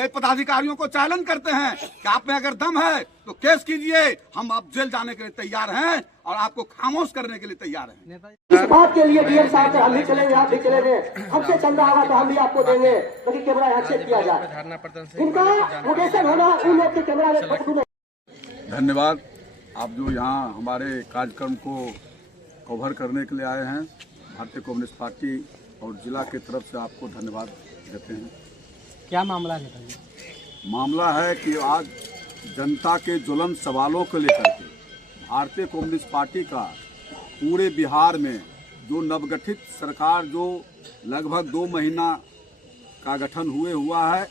हम पदाधिकारियों को चैलेंज करते हैं कि आप में अगर दम है तो केस कीजिए, हम अब जेल जाने के लिए तैयार हैं और आपको खामोश करने के लिए तैयार हैं। इस बात के लिए डीएम साहब हम भी चलेंगे, आप भी चलेंगे, हमसे चंदा होगा तो हम भी आपको देंगे, लेकिन कैमरा यहाँ चेक किया जाए। इनका लोकेशन होना उन लोग के कैमरा में फोटो में। धन्यवाद। आप जो यहाँ हमारे कार्यक्रम को कवर करने के लिए आए हैं, भारतीय कम्युनिस्ट पार्टी और जिला के तरफ से आपको धन्यवाद देते हैं। क्या मामला है नेताजी? मामला है कि आज जनता के ज्वलन सवालों को लेकर के भारतीय कम्युनिस्ट पार्टी का पूरे बिहार में जो नवगठित सरकार जो लगभग 2 महीना का गठन हुआ है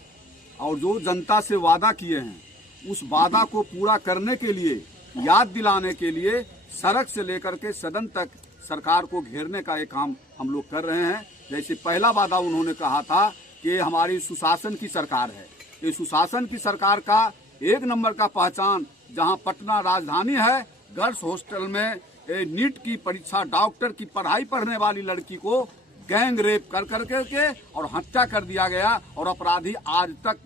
और जो जनता से वादा किए हैं, उस वादा को पूरा करने के लिए, याद दिलाने के लिए सड़क से लेकर के सदन तक सरकार को घेरने का एक काम हम लोग कर रहे हैं। जैसे पहला वादा उन्होंने कहा था कि हमारी सुशासन की सरकार है। ये सुशासन की सरकार का 1 नंबर का पहचान जहां पटना राजधानी है, गर्ल्स हॉस्टल में नीट की परीक्षा, डॉक्टर की पढ़ाई पढ़ने वाली लड़की को गैंग रेप कर के और हत्या कर दिया गया और अपराधी आज तक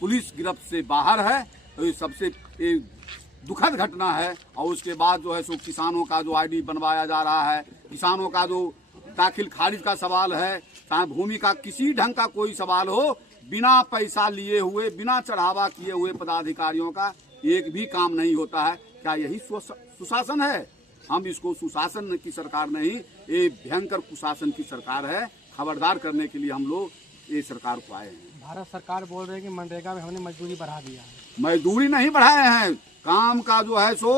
पुलिस गिरफ्त से बाहर है। तो ये सबसे दुखद घटना है। और उसके बाद जो है सो किसानों का जो आईडी बनवाया जा रहा है, किसानों का जो दाखिल खारिज का सवाल है, चाहे भूमि का किसी ढंग का कोई सवाल हो, बिना पैसा लिए हुए, बिना चढ़ावा किए हुए पदाधिकारियों का एक भी काम नहीं होता है। क्या यही सुशासन है? हम इसको सुशासन की सरकार नहीं, ये भयंकर कुशासन की सरकार है। खबरदार करने के लिए हम लोग ये सरकार को आए हैं। भारत सरकार बोल रही है कि मनरेगा में हमने मजदूरी बढ़ा दिया है। मजदूरी नहीं बढ़ाए हैं, काम का जो है सो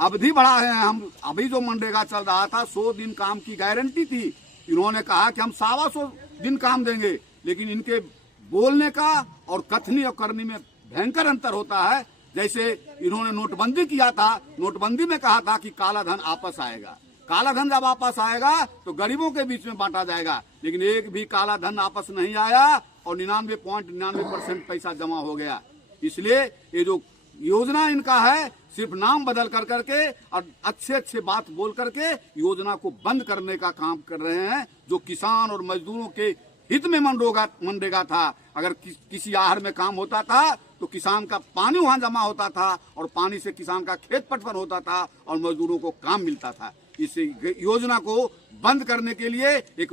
अवधि बढ़ाए हैं। हम अभी जो मनरेगा चल रहा था 100 दिन काम की गारंटी थी, इन्होंने कहा कि हम 125 दिन काम देंगे, लेकिन इनके बोलने का और कथनी और करनी में भयंकर अंतर होता है। जैसे इन्होंने नोटबंदी किया था, नोटबंदी में कहा था कि काला धन आपस आएगा, काला धन जब वापस आएगा तो गरीबों के बीच में बांटा जाएगा, लेकिन एक भी काला धन आपस नहीं आया और 99.99% पैसा जमा हो गया। इसलिए ये जो योजना इनका है, सिर्फ नाम बदल कर करके और अच्छे बात बोल करके योजना को बंद करने का काम कर रहे हैं। जो किसान और मजदूरों के हित में मनरेगा था, अगर किसी आहर में काम होता था तो किसान का पानी वहां जमा होता था और पानी से किसान का खेत पटवन होता था और मजदूरों को काम मिलता था। इस योजना को बंद करने के लिए एक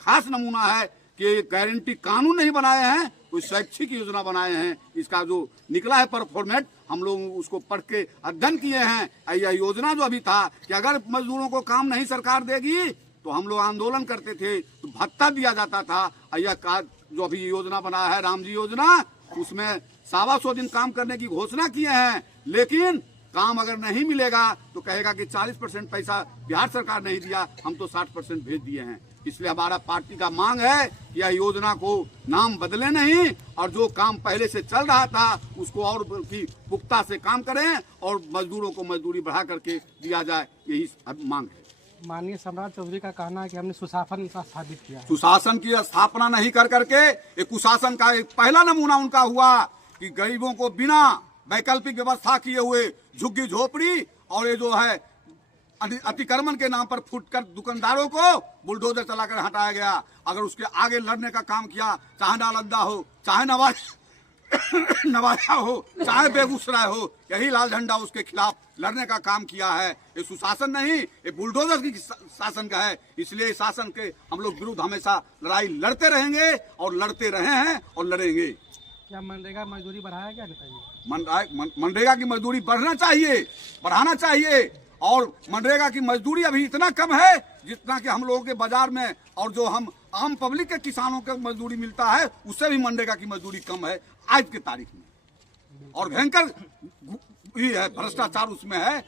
खास नमूना है कि गारंटी कानून नहीं बनाए हैं, कोई शैक्षिक योजना बनाए हैं। इसका जो निकला है परफॉर्मेट, हम लोग उसको पढ़ के अध्ययन किए हैं। यह योजना जो अभी था कि अगर मजदूरों को काम नहीं सरकार देगी तो हम लोग आंदोलन करते थे तो भत्ता दिया जाता था। यह जो अभी योजना बना है रामजी योजना, उसमें 125 दिन काम करने की घोषणा किए हैं, लेकिन काम अगर नहीं मिलेगा तो कहेगा कि 40% पैसा बिहार सरकार नहीं दिया, हम तो 60% भेज दिए हैं। इसलिए हमारा पार्टी का मांग है कि यह योजना को नाम बदले नहीं और जो काम पहले से चल रहा था उसको और भी पुख्ता से काम करें और मजदूरों को मजदूरी बढ़ा करके दिया जाए, यही मांग है। माननीय सम्राट चौधरी का कहना है कि हमने सुशासन स्थापित किया। सुशासन की स्थापना नहीं कर करके एक कुशासन का एक पहला नमूना उनका हुआ कि गरीबों को बिना वैकल्पिक व्यवस्था किए हुए झुग्गी झोपड़ी और ये जो है अतिक्रमण के नाम पर फुटकर दुकानदारों को बुलडोजर चलाकर हटाया गया। अगर उसके आगे लड़ने का काम किया, चाहे नालंदा हो, चाहे नवादा हो, चाहे बेगूसराय हो, यही लाल झंडा उसके खिलाफ लड़ने का काम किया है। ये सुशासन नहीं, ये बुलडोजर की शासन का है। इसलिए इस शासन के हम लोग विरुद्ध हमेशा लड़ाई लड़ते रहेंगे और लड़ते रहे हैं और लड़ेंगे। क्या मनरेगा मजदूरी बढ़ाया क्या नेताजी? मनरेगा की मजदूरी बढ़ना चाहिए, बढ़ाना चाहिए। और मनरेगा की मजदूरी अभी इतना कम है जितना कि हम लोगों के बाजार में और जो हम आम पब्लिक के किसानों को मजदूरी मिलता है उससे भी मनरेगा की मजदूरी कम है आज के तारीख में। और भयंकर ये है, भ्रष्टाचार उसमें है।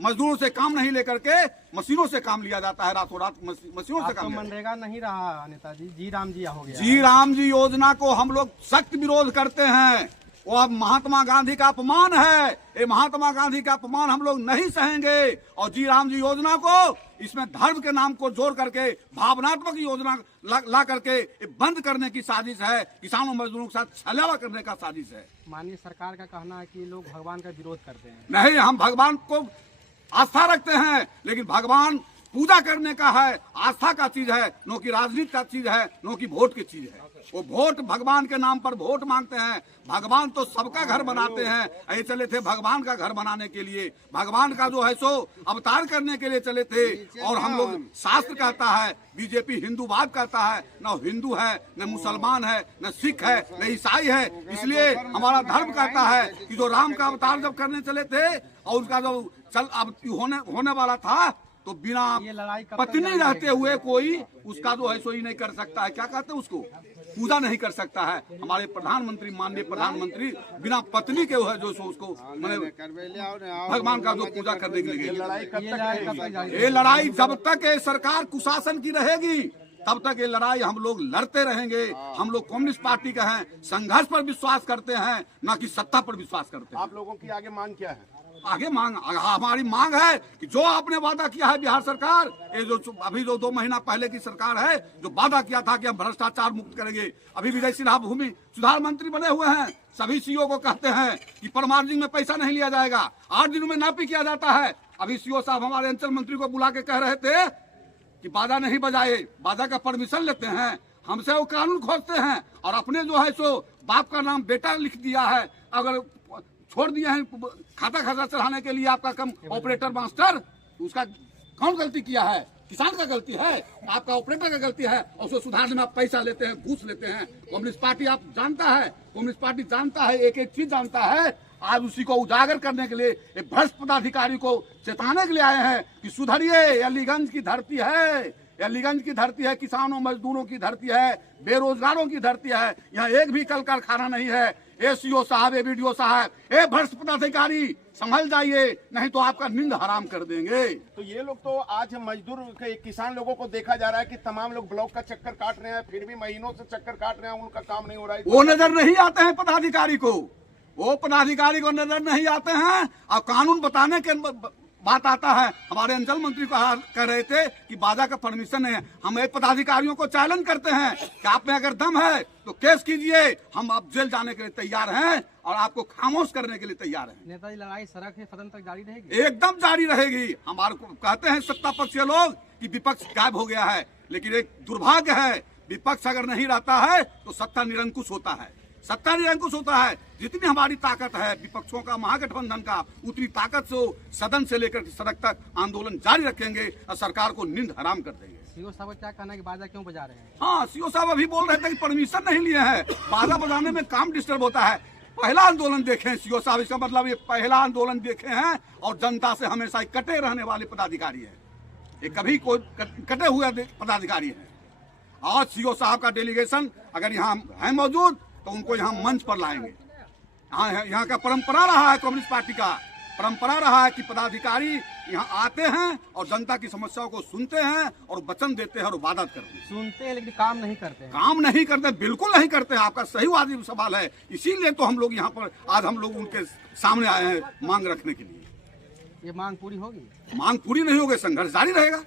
मजदूरों से काम नहीं लेकर के मशीनों से काम लिया जाता है, रातों रात मशीनों से काम। मनरेगा नहीं रहा नेताजी, जी राम जी हो गया। जी राम जी योजना को हम लोग सख्त विरोध करते हैं। वो अब महात्मा गांधी का अपमान है। ये महात्मा गांधी का अपमान हम लोग नहीं सहेंगे। और जी राम जी योजना को इसमें धर्म के नाम को जोड़ करके भावनात्मक योजना ला करके बंद करने की साजिश है। किसानों मजदूरों के साथ छलावा करने का साजिश है। माननीय सरकार का कहना है कि लोग भगवान का विरोध करते हैं। नहीं, हम भगवान को आस्था रखते हैं, लेकिन भगवान पूजा करने का है, आस्था का चीज है, नो की राजनीति का चीज है, नो की वोट की चीज है। वो वोट भगवान के नाम पर वोट मांगते हैं। भगवान तो सबका घर बनाते हैं। ये चले थे भगवान का घर बनाने के लिए, भगवान का जो है सो अवतार करने के लिए चले थे। और हम लोग, शास्त्र कहता है, बीजेपी हिंदूवाद कहता है, न हिंदू है, न मुसलमान है, न सिख है, न ईसाई है। इसलिए हमारा धर्म कहता है कि जो राम का अवतार जब करने चले थे और उसका जो अब होने वाला था, तो बिना पत्नी रहते हुए कोई उसका जो है सो ही नहीं कर सकता है, क्या कहते हैं उसको, पूजा नहीं कर सकता है। हमारे प्रधानमंत्री, माननीय प्रधानमंत्री बिना पत्नी के है जो सो उसको भगवान का जो पूजा करने के लिए। ये लड़ाई जब तक ये सरकार कुशासन की रहेगी तब तक ये लड़ाई हम लोग लड़ते रहेंगे। हम लोग कम्युनिस्ट पार्टी के हैं, संघर्ष पर विश्वास करते हैं, न कि सत्ता पर विश्वास करते हैं। आप लोगों की आगे मांग क्या है? आगे मांग, हमारी मांग है कि जो आपने वादा किया है बिहार सरकार, ये जो अभी जो 2 महीना पहले की सरकार है, जो वादा किया था कि हम भ्रष्टाचार मुक्त करेंगे। अभी विजय सिन्हा भूमि सुधार मंत्री बने हुए हैं, सभी सीओ को कहते हैं कि पर मार्जिन में पैसा नहीं लिया जाएगा, 8 दिनों में नापी किया जाता है। अभी सीओ साहब हमारे अंचल मंत्री को बुला के कह रहे थे कि बाजा नहीं बजाए, बाजा का परमिशन लेते हैं, हमसे वो कानून खोजते हैं और अपने जो है सो बाप का नाम बेटा लिख दिया है, अगर छोड़ दिए हैं खाता चढ़ाने के लिए आपका कम ऑपरेटर मास्टर, उसका कौन गलती किया है? किसान का गलती है, आपका ऑपरेटर का गलती है, और उसको सुधारने में आप पैसा लेते हैं, घूस लेते हैं। कम्युनिस्ट पार्टी आप जानता है, कम्युनिस्ट पार्टी जानता है, एक एक चीज जानता है। आज उसी को उजागर करने के लिए एक भ्रष्ट पदाधिकारी को चेताने के लिए आए हैं कि सुधरिए, अलीगंज की धरती है, अलीगंज की धरती है, किसानों मजदूरों की धरती है, बेरोजगारों की धरती है। यहाँ एक भी कल कारखाना नहीं है। ए सीओ साहब, ए बीडीओ साहब, ए भ्रष्ट पदाधिकारी, संभल जाइए, नहीं तो आपका नींद हराम कर देंगे। तो ये लोग तो आज मजदूर के किसान लोगों को देखा जा रहा है कि तमाम लोग ब्लॉक का चक्कर काट रहे हैं, फिर भी महीनों से चक्कर काट रहे हैं, उनका काम नहीं हो रहा है। वो नजर नहीं आते हैं पदाधिकारी को, वो पदाधिकारी को नजर नहीं आते हैं। और कानून बताने के बात आता है, हमारे अंचल मंत्री को कह रहे थे कि बाजा का परमिशन है। हम एक पदाधिकारियों को चैलेंज करते हैं कि आप में अगर दम है तो केस कीजिए, हम अब जेल जाने के लिए तैयार हैं और आपको खामोश करने के लिए तैयार हैं। नेताजी लड़ाई सड़क है सदन तक जारी रहेगी, एकदम जारी रहेगी। हमारे को कहते हैं सत्ता पक्षीय लोग कि विपक्ष गायब हो गया है, लेकिन एक दुर्भाग्य है, विपक्ष अगर नहीं रहता है तो सत्ता निरंकुश होता है, सत्ता निरंकुश होता है। जितनी हमारी ताकत है विपक्षों का, महागठबंधन का, उतनी ताकत से सदन से लेकर सड़क तक आंदोलन जारी रखेंगे और सरकार को नींद हराम कर देंगे। सीओ साहब क्या कहना है कि बाजा क्यों बजा रहे हैं? हाँ, सीओ साहब अभी बोल रहे थे कि परमिशन नहीं लिए हैं, बाजा बजाने में काम डिस्टर्ब होता है। पहला आंदोलन देखे हैं सीओ साहब, इसका मतलब ये पहला आंदोलन देखे हैं और जनता से हमेशा कटे रहने वाले पदाधिकारी है, ये कभी कोई कटे हुए पदाधिकारी है। आज सीओ साहब का डेलीगेशन अगर यहाँ है मौजूद तो उनको यहाँ मंच पर लाएंगे। यहाँ का परंपरा रहा है, कम्युनिस्ट पार्टी का परंपरा रहा है कि पदाधिकारी यहाँ आते हैं और जनता की समस्याओं को सुनते हैं और वचन देते हैं और वादा करते हैं। सुनते हैं लेकिन काम नहीं करते हैं। काम नहीं करते, बिल्कुल नहीं करते हैं। आपका सही वाजिब सवाल है, इसीलिए तो हम लोग यहाँ पर आज हम लोग उनके सामने आए हैं मांग रखने के लिए। ये मांग पूरी होगी? मांग पूरी नहीं होगी, संघर्ष जारी रहेगा।